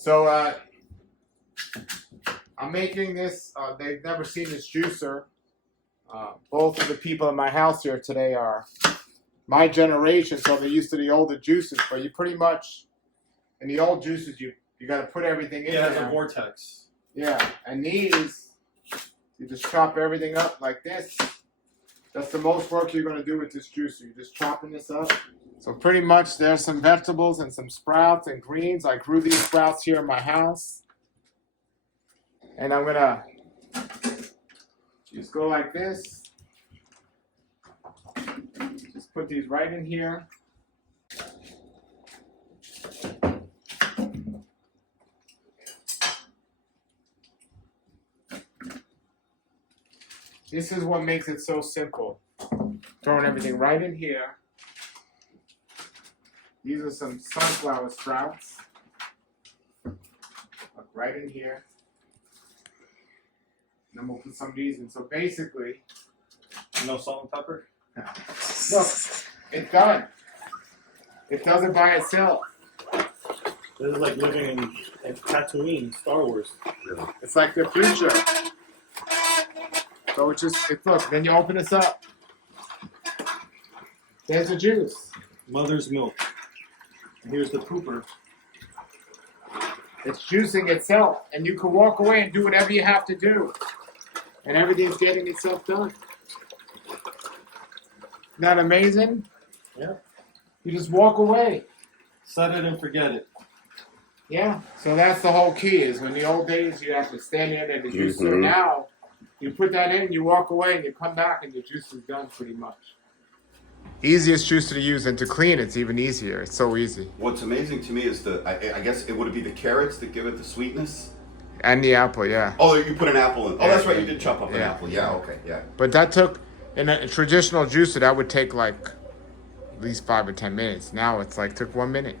So I'm making this. They've never seen this juicer. Both of the people in my house here today are my generation, so they're used to the older juices. But you pretty much, in the old juices, you got to put everything in Yeah, there. it's a vortex. Yeah, and these, you just chop everything up like this. That's the most work you're going to do with this juicer. You're just chopping this up. So pretty much there's some vegetables and some sprouts and greens. I grew these sprouts here in my house. And I'm going to just go like this. Just put these right in here. This is what makes it so simple. Throwing everything right in here. These are some sunflower sprouts. Right in here. And then we'll put some of these in. So basically, No salt and pepper? look, it's done. It does it by itself. This is like living in Tatooine, Star Wars. It's like the future. So look, then you open this up. There's the juice. Mother's milk. And here's the pooper. It's juicing itself. And you can walk away and do whatever you have to do. And everything's getting itself done. Isn't that amazing? Yeah. You just walk away. Set it and forget it. Yeah. So that's the whole key is when the old days you have to stand in and the juicer. Now you put that in, you walk away, and you come back and the juice is done pretty much. Easiest juicer to use, and to clean it's even easier. It's so easy. What's amazing to me is I guess it would be the carrots that give it the sweetness. And the apple, yeah. Oh, you put an apple in. Oh, Yeah. that's right. You did chop up an Yeah. apple. Yeah. Okay. Yeah. But that took, in a traditional juicer, that would take like at least 5 or 10 minutes. Now it's like took 1 minute.